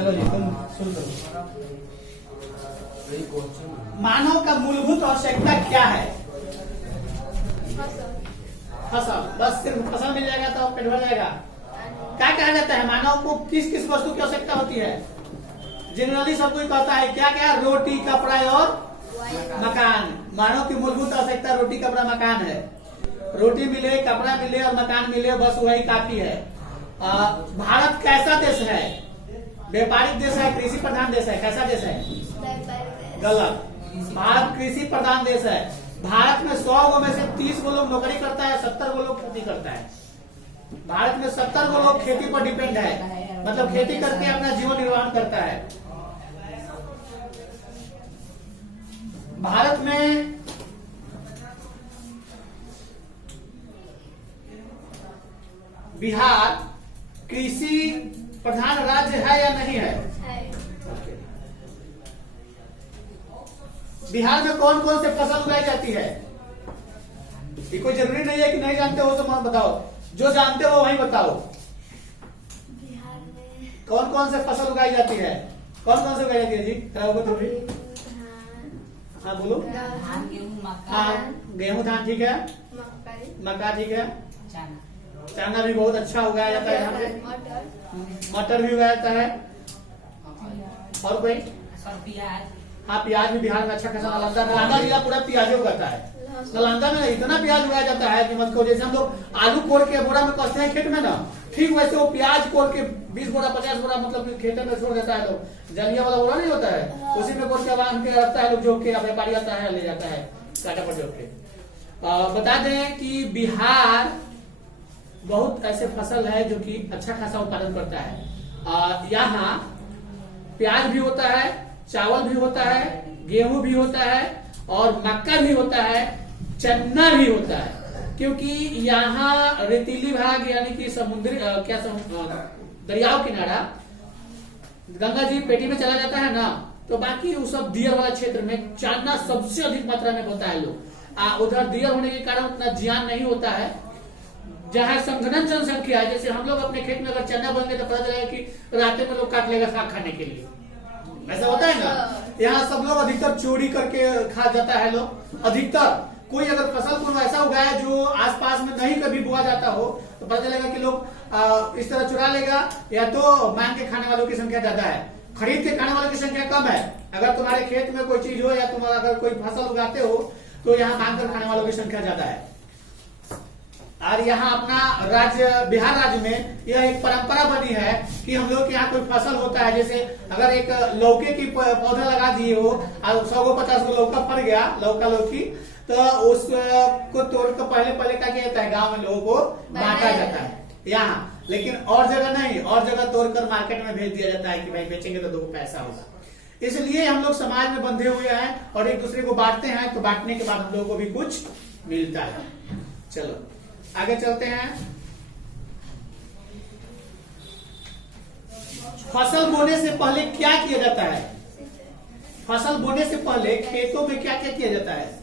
चलो जी तुम शुरू करो। मानव का मूलभूत आवश्यकता क्या है? फसल। बस सिर्फ फसल मिल जाएगा तो पेट भर जाएगा? क्या कहा जाता है मानव को किस किस वस्तु की आवश्यकता होती है? जनरली सब कोई कहता है क्या क्या? रोटी, कपड़ा और मकान। मानव की मूलभूत आवश्यकता रोटी, कपड़ा, मकान है। रोटी मिले, कपड़ा मिले और मकान मिले, बस वही काफी है। भारत कैसा देश है? व्यापारिक देश है, कृषि प्रधान देश है? कैसा देश है? गलत। भारत कृषि प्रधान देश है। भारत में 100 गो में से 30 गो लोग नौकरी करता है, 70 गो लोग खेती करता है। भारत में 70 गो लोग खेती पर डिपेंड है, मतलब खेती करके अपना जीवन निर्वाह करता है। भारत में बिहार कृषि प्रधान राज्य है या नहीं है? बिहार में कौन कौन से फसल उगाई जाती है? ये कोई जरूरी नहीं है कि नहीं जानते हो तो मत बताओ, जो जानते हो वही बताओ। बिहार में कौन कौन से फसल उगाई जाती है? कौन कौन से उगाई जाती है जी? बताओ तो भी। हाँ बोलो। धान, गेहूं, मक्का। हाँ गेहूं, धान ठीक है। मक्का ठीक है। चना भी बहुत अच्छा उगाया जाता है यहाँ पे। मटर भी उगाया जाता है। और कोई? प्याज। हाँ प्याज भी बिहार में अच्छा खासा। नालंदा जिला पूरा प्याज उगाता है। नालंदा में इतना प्याज उगाया जाता है कि मत कहो। जैसे हम लोग आलू कोड़ के बोरा में कसते हैं खेत में ना, ठीक वैसे वो प्याज कोड़ के 20 बोरा 50 बोरा मतलब खेतों में छोड़ देता है लोग। जलिया वाला बोरा नहीं होता है, उसी में कोड़ के बांध के रखता है लोग, जो के व्यापारी आता है ले जाता है काटा पर जोड़ के। बता दें कि बिहार बहुत ऐसे फसल है जो कि अच्छा खासा उत्पादन करता है। यहाँ प्याज भी होता है, चावल भी होता है, गेहूं भी होता है और मक्का भी होता है, चना भी होता है। क्योंकि यहाँ रेतीली भाग यानी कि समुद्री दरियाओं किनारा गंगा जी पेटी में चला जाता है ना, तो बाकी वो सब दियर वाला क्षेत्र में चना सबसे अधिक मात्रा में होता है लोग। उधर दियर होने के कारण उतना जियान नहीं होता है। जहाँ संघनन जनसंख्या है, जैसे हम लोग अपने खेत में अगर चना बन गए तो पता चलेगा कि रात में लोग काट लेगा साग खाने के लिए, ऐसा होता है ना। यहाँ सब लोग अधिकतर चोरी करके खा जाता है लोग। अधिकतर कोई अगर फसल को ऐसा उगाया जो आसपास में नहीं कभी बोआ जाता हो तो पता चलेगा कि लोग इस तरह चुरा लेगा, या तो मांग के खाने वालों की संख्या ज्यादा है, खरीद के खाने वालों की संख्या कम है। अगर तुम्हारे खेत में कोई चीज हो या तुम अगर कोई फसल उगाते हो तो यहाँ मांग कर खाने वालों की संख्या ज्यादा है। और यहाँ अपना राज्य बिहार राज्य में यह एक परंपरा बनी है कि हम लोग के यहाँ कोई फसल होता है, जैसे अगर एक लौके की पौधा लगा दिए हो और 100 को 50 को लौका फर गया, लौकी, तो उसको तोड़कर पहले क्या किया जाता है, गांव में लोगों को बांटा जाता है यहाँ। लेकिन और जगह नहीं, और जगह तोड़कर मार्केट में भेज दिया जाता है कि भाई बेचेंगे तो 2 पैसा होगा। इसलिए हम लोग समाज में बंधे हुए हैं और एक दूसरे को बांटते हैं, तो बांटने के बाद हम लोगों को भी कुछ मिलता है। चलो आगे चलते हैं। फसल बोने से पहले क्या किया जाता है? फसल बोने से पहले खेतों में क्या क्या किया जाता है?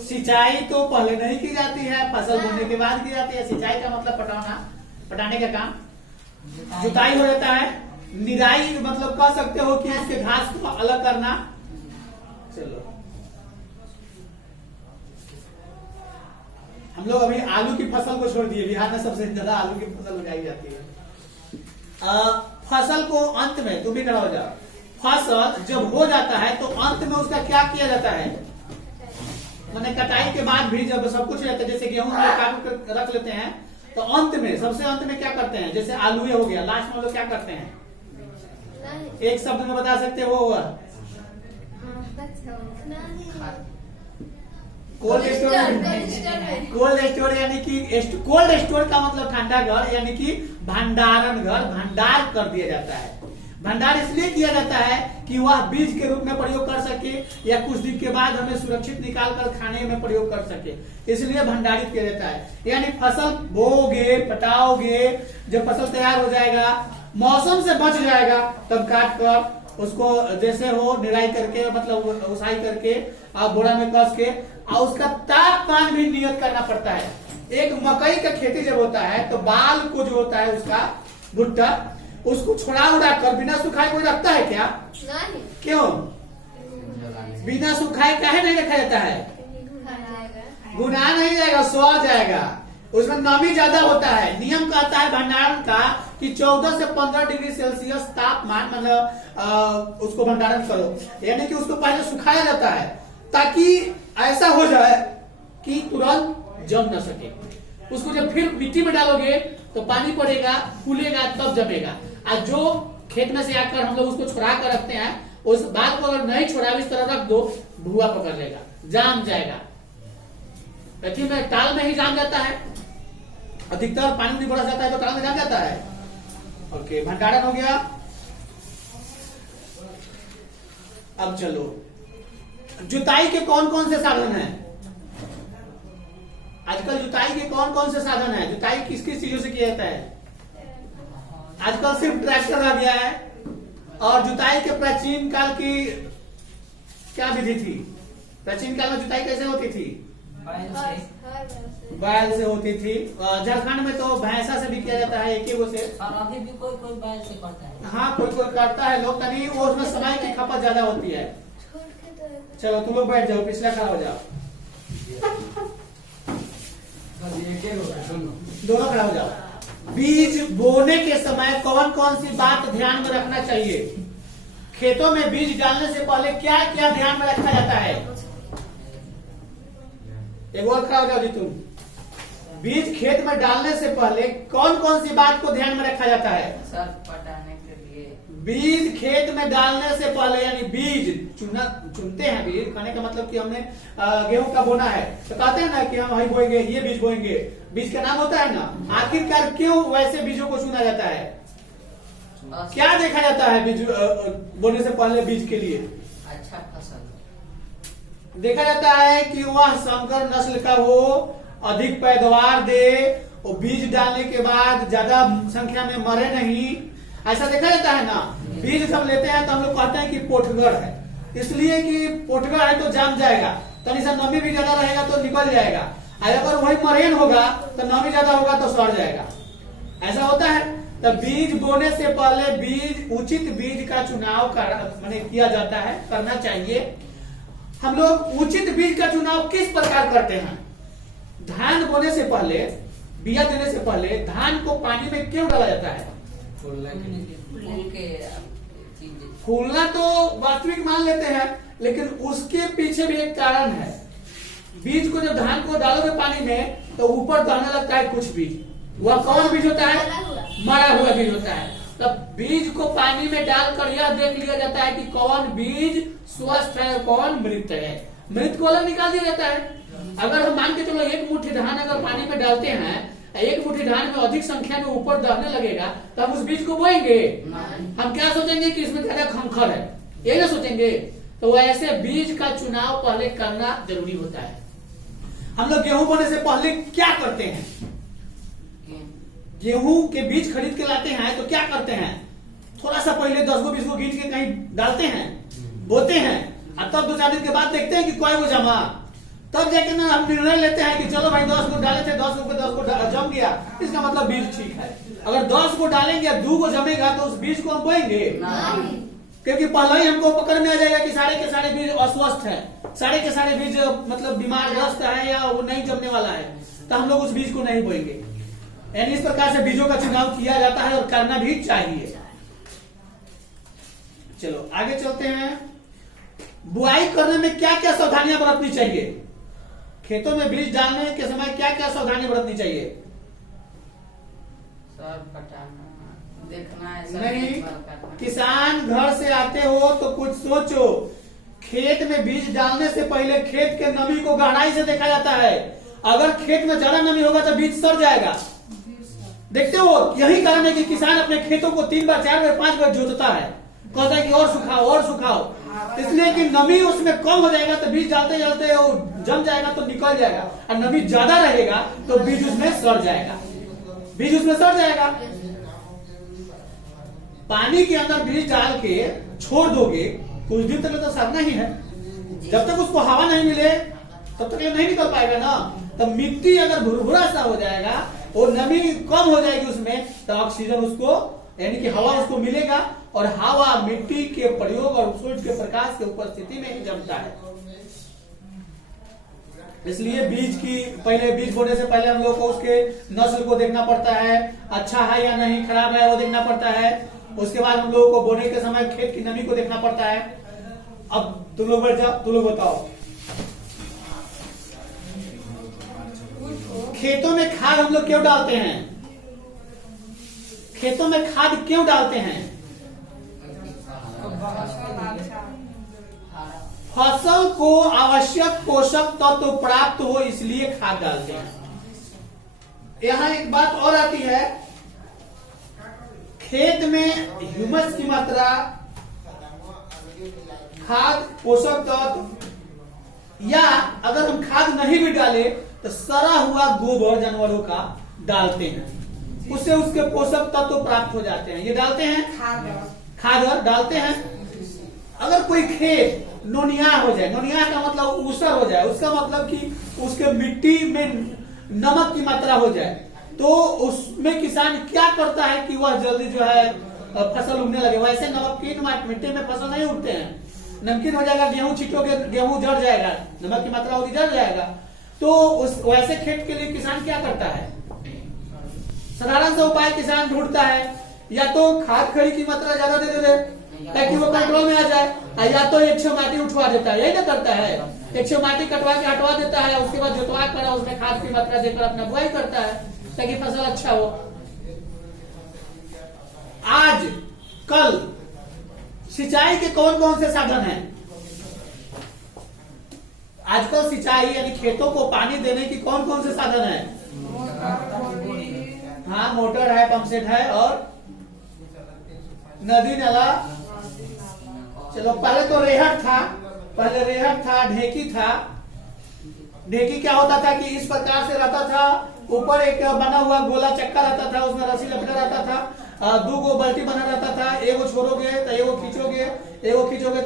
सिंचाई तो पहले नहीं की जाती है, फसल बोने के बाद की जाती है। सिंचाई का मतलब पटाने का काम। जुताई हो जाता है। निराई मतलब कह सकते हो कि उसके घास को अलग करना। चलो हम लोग अभी आलू की फसल को छोड़ दिए। बिहार में सबसे ज्यादा आलू की फसल उगाई जाती है। फसल को अंत में, तुम भी खड़ा हो जाओ, फसल जब हो जाता है तो अंत में उसका क्या किया जाता है? मैंने कटाई के बाद भी जब सब कुछ रहता है, जैसे गेहूं हम लोग काट कर रख लेते हैं, तो अंत में सबसे अंत में क्या करते हैं? जैसे आलू हो गया, लास्ट में हम लोग क्या करते हैं? एक शब्द में बता सकते हो? कोल्ड स्टोर यानी कि कोल्ड स्टोर का मतलब ठंडा घर, यानी कि भंडारण घर। भंडार कर दिया जाता है। भंडार इसलिए किया जाता है कि वह बीज के रूप में प्रयोग कर सके या कुछ दिन के बाद हमें सुरक्षित निकाल कर खाने में प्रयोग कर सके, इसलिए भंडारित किया जाता है। यानी फसल बोओगे, पटाओगे, जब फसल तैयार हो जाएगा, मौसम से बच जाएगा, तब काट कर उसको जैसे हो निराई करके मतलब उसाई करके बोरा में कस के, और उसका तापमान भी नियत करना पड़ता है। एक मकई का खेती जब होता है तो बाल को जो होता है उसका भुट्टा, उसको छुड़ा उड़ा कर बिना सुखाए कोई रखता है क्या? नहीं क्यों? बिना सुखाए काहे नहीं रखा जाता है? गुनाह नहीं जाएगा, सड़ जाएगा, उसमें नमी ज्यादा होता है। नियम कहता है भंडारण का कि 14 से 15 डिग्री सेल्सियस तापमान मतलब उसको भंडारण करो, यानी कि उसको पहले सुखाया जाता है ताकि ऐसा हो जाए कि तुरंत जम न सके। उसको जब फिर मिट्टी में डालोगे तो पानी पड़ेगा, फूलेगा, तब जमेगा। और जो खेत में से आकर हम लोग उसको छुड़ा कर रखते हैं, उस बात को अगर नहीं छुड़ा इस तरह रख दो, धुआं पकड़ लेगा, जाम जाएगा। पृथ्वी में टाल में ही जाम जाता है, अधिकतर पानी नहीं बढ़ा जाता है तो टाल में जाम जाता है। ओके, भंडारण हो गया। अब चलो, जुताई के कौन कौन से साधन हैं? आजकल जुताई के कौन कौन से साधन है? जुताई किस किस चीजों से किया जाता है? आजकल सिर्फ ट्रैक्टर आ गया है। और जुताई के प्राचीन काल की क्या विधि थी? प्राचीन काल में जुताई कैसे होती थी? बैल से होती थी। झारखंड में तो भैंसा से भी किया जाता है, एक ही वो से। और अभी भी कोई कोई बैल से करता है। हाँ, कोई कोई करता है लोग, तभी वो उसमें समय की खपत ज्यादा होती है। चलो तुम लोग बैठ जाओ, पिछला खड़ा हो जाओ, दोनों खड़ा हो जाओ। बीज बोने के समय कौन कौन सी बात ध्यान में रखना चाहिए? खेतों में बीज डालने से पहले क्या क्या ध्यान में रखा जाता है? एक और खड़ा हो जाओ जी तुम। बीज खेत में डालने से पहले कौन कौन सी बात को ध्यान में रखा जाता है? सर पटाने के लिए। बीज खेत में डालने से पहले, यानी बीज चुनते हैं। बीज कहने का मतलब कि हमने गेहूं का बोना है तो कहते हैं ना कि हम वही बोएंगे, ये बीज बोएंगे। बीज का नाम होता है ना। आखिरकार क्यों वैसे बीजों को चुना जाता है? क्या देखा जाता है बीज बोने से पहले? बीज के लिए अच्छा फसल देखा जाता है कि वह संकर नस्ल का हो, अधिक पैदावार दे, और बीज डालने के बाद ज्यादा संख्या में मरे नहीं, ऐसा देखा जाता है ना। बीज सब लेते हैं तो हम लोग कहते हैं कि पोठगढ़ है, इसलिए कि पोठगढ़ है तो जाम जाएगा, तनी सा नमी भी ज्यादा रहेगा तो निकल जाएगा। अगर वही मरेन होगा तो नमी ज्यादा होगा तो सड़ जाएगा, ऐसा होता है। तो बीज बोने से पहले बीज उचित बीज का चुनाव किया जाता है, करना चाहिए। हम लोग उचित बीज का चुनाव किस प्रकार करते हैं? धान बोने से पहले, बिया देने से पहले धान को पानी में क्यों डाला जाता है? फूलना तो वास्तविक मान लेते हैं, लेकिन उसके पीछे भी एक कारण है। बीज को जब धान को डालोगे पानी में तो ऊपर दहने लगता है कुछ बीज। वह कौन बीज होता है? मरा हुआ बीज होता है। तब बीज को पानी में डालकर यह देख लिया जाता है कि कौन बीज स्वस्थ है, कौन मृत है। मृत को अलग निकाल दिया जाता है। अगर हम मान के चलो एक मुट्ठी धान अगर पानी में डालते हैं, एक मुट्ठी धान में अधिक संख्या में ऊपर दहने लगेगा तो हम उस बीज को बोएंगे? हम क्या सोचेंगे कि इसमें ज्यादा खंखर है, ये ना सोचेंगे। तो ऐसे बीज का चुनाव पहले करना जरूरी होता है। हम लोग गेहूं बोने से पहले क्या करते हैं? गेहूं के बीज खरीद के लाते हैं तो क्या करते हैं? थोड़ा सा पहले 10 गो 20 गो गींच के कहीं डालते हैं, बोते हैं, और तब 2-4 दिन के बाद देखते हैं कि कोई वो जमा, तब जाके ना हम निर्णय लेते हैं कि चलो भाई 10 को डाले थे, 10 को जम गया, इसका मतलब बीज ठीक है। अगर 10 को डालेंगे 2 को जमेगा तो उस बीज को हम बोएंगे? क्योंकि पहले ही हमको पकड़ में आ जाएगा कि सारे के सारे बीज अस्वस्थ है, सारे के सारे बीज मतलब बीमारग्रस्त है या वो नहीं जमने वाला है, तो हम लोग उस बीज को नहीं बोएंगे। यानी इस प्रकार से बीजों का चुनाव किया जाता है और करना भी चाहिए। चलो आगे चलते हैं। बुआई करने में क्या क्या सावधानियां बरतनी चाहिए? खेतों में बीज डालने के समय क्या क्या सावधानियां बरतनी चाहिए? सर पटाना, देखना है नहीं, किसान घर से आते हो तो कुछ सोचो। खेत में बीज डालने से पहले खेत के नमी को गहराई से देखा जाता है। अगर खेत में ज्यादा नमी होगा तो बीज सड़ जाएगा। देखते हो, यही कारण है कि किसान अपने खेतों को 3 बार 4 बार 5 बार जोतता है, कहता है कि और सुखाओ और सुखाओ, इसलिए कि नमी उसमें कम हो जाएगा तो बीज डालते डालते वो जम जाएगा तो निकल जाएगा, और नमी ज्यादा रहेगा तो बीज उसमें सड़ जाएगा, बीज उसमें सड़ जाएगा। पानी के अंदर बीज डाल के छोड़ दोगे कुछ दिन तक तो सड़ना ही है। जब तक उसको हवा नहीं मिले तब तक ये नहीं निकल पाएगा ना। तब मिट्टी अगर भुरभुरा सा हो जाएगा और नमी कम हो जाएगी उसमें, तो ऑक्सीजन उसको यानी कि हवा उसको मिलेगा और हवा मिट्टी के प्रयोग और सूरज के प्रकाश के उपस्थिति में ही जमता है। इसलिए बीज बोने से पहले हम लोग को उसके नस्ल को देखना पड़ता है, अच्छा है या नहीं, खराब है वो देखना पड़ता है। उसके बाद हम लोगों को बोने के समय खेत की नमी को देखना पड़ता है। अब तुम लोग बैठ जाओ, तुम लोग बताओ खेतों में खाद हम लोग क्यों डालते हैं? खेतों में खाद क्यों डालते हैं? फसल को आवश्यक पोषक तत्व तो प्राप्त हो इसलिए खाद डालते हैं। यहां एक बात और आती है, खेत में ह्यूमस की मात्रा, खाद, पोषक तत्व, या अगर हम खाद नहीं भी डाले तो सड़ा हुआ गोबर जानवरों का डालते हैं, उससे उसके पोषक तत्व प्राप्त हो जाते हैं। ये डालते हैं खाद डालते हैं। अगर कोई खेत नोनिया हो जाए, नोनिया का मतलब ऊसर हो जाए, उसका मतलब कि उसके मिट्टी में नमक की मात्रा हो जाए, तो उसमें किसान क्या करता है कि वह जल्दी जो है फसल उगने लगे। वैसे नमकीन मिट्टी में फसल नहीं उगते हैं, नमकीन हो जाएगा, गेहूं छींटोगे गेहूं जड़ जाएगा, नमक की मात्रा होगी जड़ जाएगा। तो उस वैसे खेत के लिए किसान क्या करता है? साधारण सा उपाय किसान ढूंढता है, या तो खाद खड़ी की मात्रा ज्यादा दे दे ताकि वो कंट्रोल में आ जाए, या तो एक छह माटी उठवा देता है। यही ना करता है, एक छह माटी कटवा के हटवा देता है, उसके बाद जोतवा कर उसमें खाद की मात्रा देकर अपना बुआई करता है ताकि फसल अच्छा हो। आज कल सिंचाई के कौन कौन से साधन हैं? आजकल सिंचाई यानी खेतों को पानी देने की कौन कौन से साधन है? हाँ, मोटर है, पंप सेट है, और नदी नाला। चलो पहले तो रेहट था, ढेकी था। ढेकी क्या होता था कि इस प्रकार से रहता था, ऊपर एक बना हुआ गोला चक्का रहता था, उसमें रस्सी लपटा रहता था, दो गो बाल्टी बना रहता था, एगो छोड़ोगे तो एगो खींचोगे तो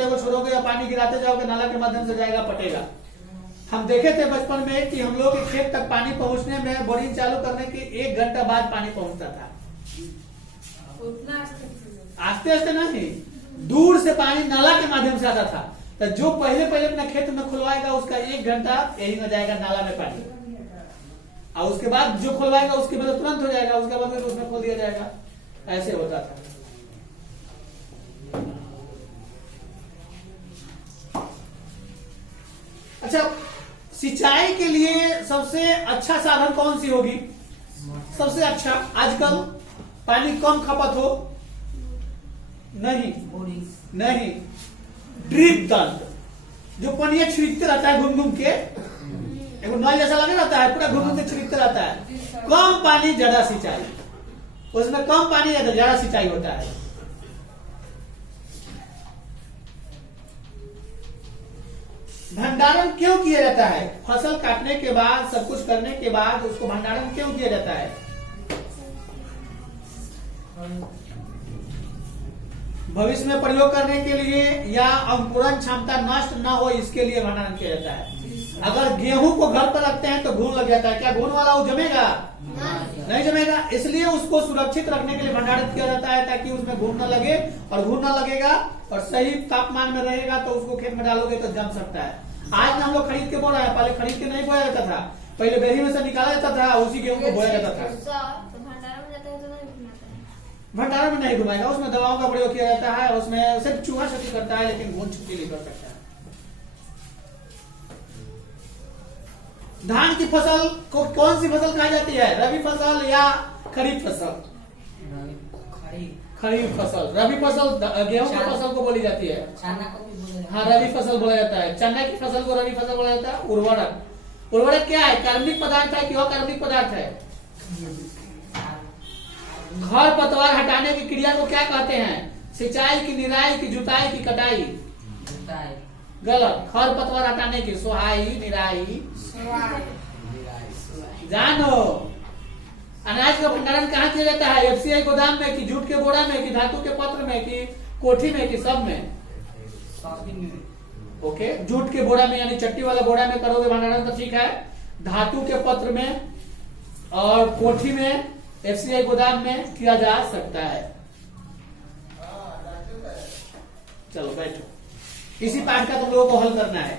एगो छोड़ोगे, पानी गिराते जाओगे, नाला के माध्यम से जाएगा, पटेगा। हम देखे थे बचपन में कि हम लोग के खेत तक पानी पहुंचने में बोरिंग चालू करने के 1 घंटा बाद पानी पहुंचता था। आस्ते आस्ते नहीं, दूर से पानी नाला के माध्यम से आता था। तो जो पहले अपना खेत में खुलवाएगा उसका 1 घंटा यही में जाएगा नाला में पानी, और उसके बाद जो खुलवाएगा उसके बाद तुरंत हो जाएगा, उसके बाद उसमें खोल दिया जाएगा। ऐसे होता था। अच्छा, सिंचाई के लिए सबसे अच्छा साधन कौन सी होगी? सबसे अच्छा आजकल पानी कम खपत हो, नहीं, ड्रिप तंत्र, जो पानी छिड़कते रहता है घूम घूम के, एक नल जैसा लगे रहता है, पूरा घूम घूम के छिड़कते रहता है। कम पानी ज्यादा सिंचाई, उसमें कम पानी ज्यादा सिंचाई होता है। भंडारण क्यों किया जाता है? फसल काटने के बाद, सब कुछ करने के बाद उसको भंडारण क्यों किया जाता है? भविष्य में प्रयोग करने के लिए, या अंकुरण क्षमता नष्ट न हो इसके लिए भंडारण किया जाता है। अगर गेहूं को घर पर रखते हैं तो घुन लग जाता है, क्या घुन वाला वो जमेगा? नहीं जमेगा। इसलिए उसको सुरक्षित रखने के लिए भंडारित किया जाता है ताकि उसमें घुन न लगे, और घुन न लगेगा और सही तापमान में रहेगा तो उसको खेत में डालोगे तो जम सकता है। आज हम लोग खरीद के बो रहे हैं, पहले खरीद के नहीं बोया जाता था, पहले बेरी में से निकाला जाता था, उसी गेहूं को बोया जाता था। भंडारण में नहीं घुमाएगा, उसमें दवाओं का प्रयोग किया जाता है, उसमें सिर्फ चूहा क्षति करता है लेकिन घुन क्षति नहीं कर सकता है। धान की फसल को कौन सी फसल कहा जाती है? रबी फसल या खरीफ फसल? खरीफ फसल। रबी फसल गेहूं की फसल को बोली जाती है। हाँ, रबी फसल बोला जाता है। चना की फसल को रबी फसल बोला जाता है। उर्वरक क्या है? कार्बनिक पदार्थ है कि अकार्बनिक पदार्थ है? खर पतवार हटाने की क्रिया को क्या कहते हैं? सिंचाई की, निराई की, जुताई की, कटाई? गलत। खर पतवार हटाने की सोहाई, निराई, जानो। अनाज का भंडारण कहाँ किया जाता है? एफसीआई गोदाम में कि जूट के बोरा में कि धातु के पत्र में कि कोठी में कि सब में? ओके, जूट के बोरा में यानी चट्टी वाला बोरा में करोगे भंडारण तो ठीक है। धातु के पत्र में और कोठी में, एफसीआई गोदाम में किया जा सकता है। चलो बैठो, इसी पार्ट का तुम लोगों को हल करना है।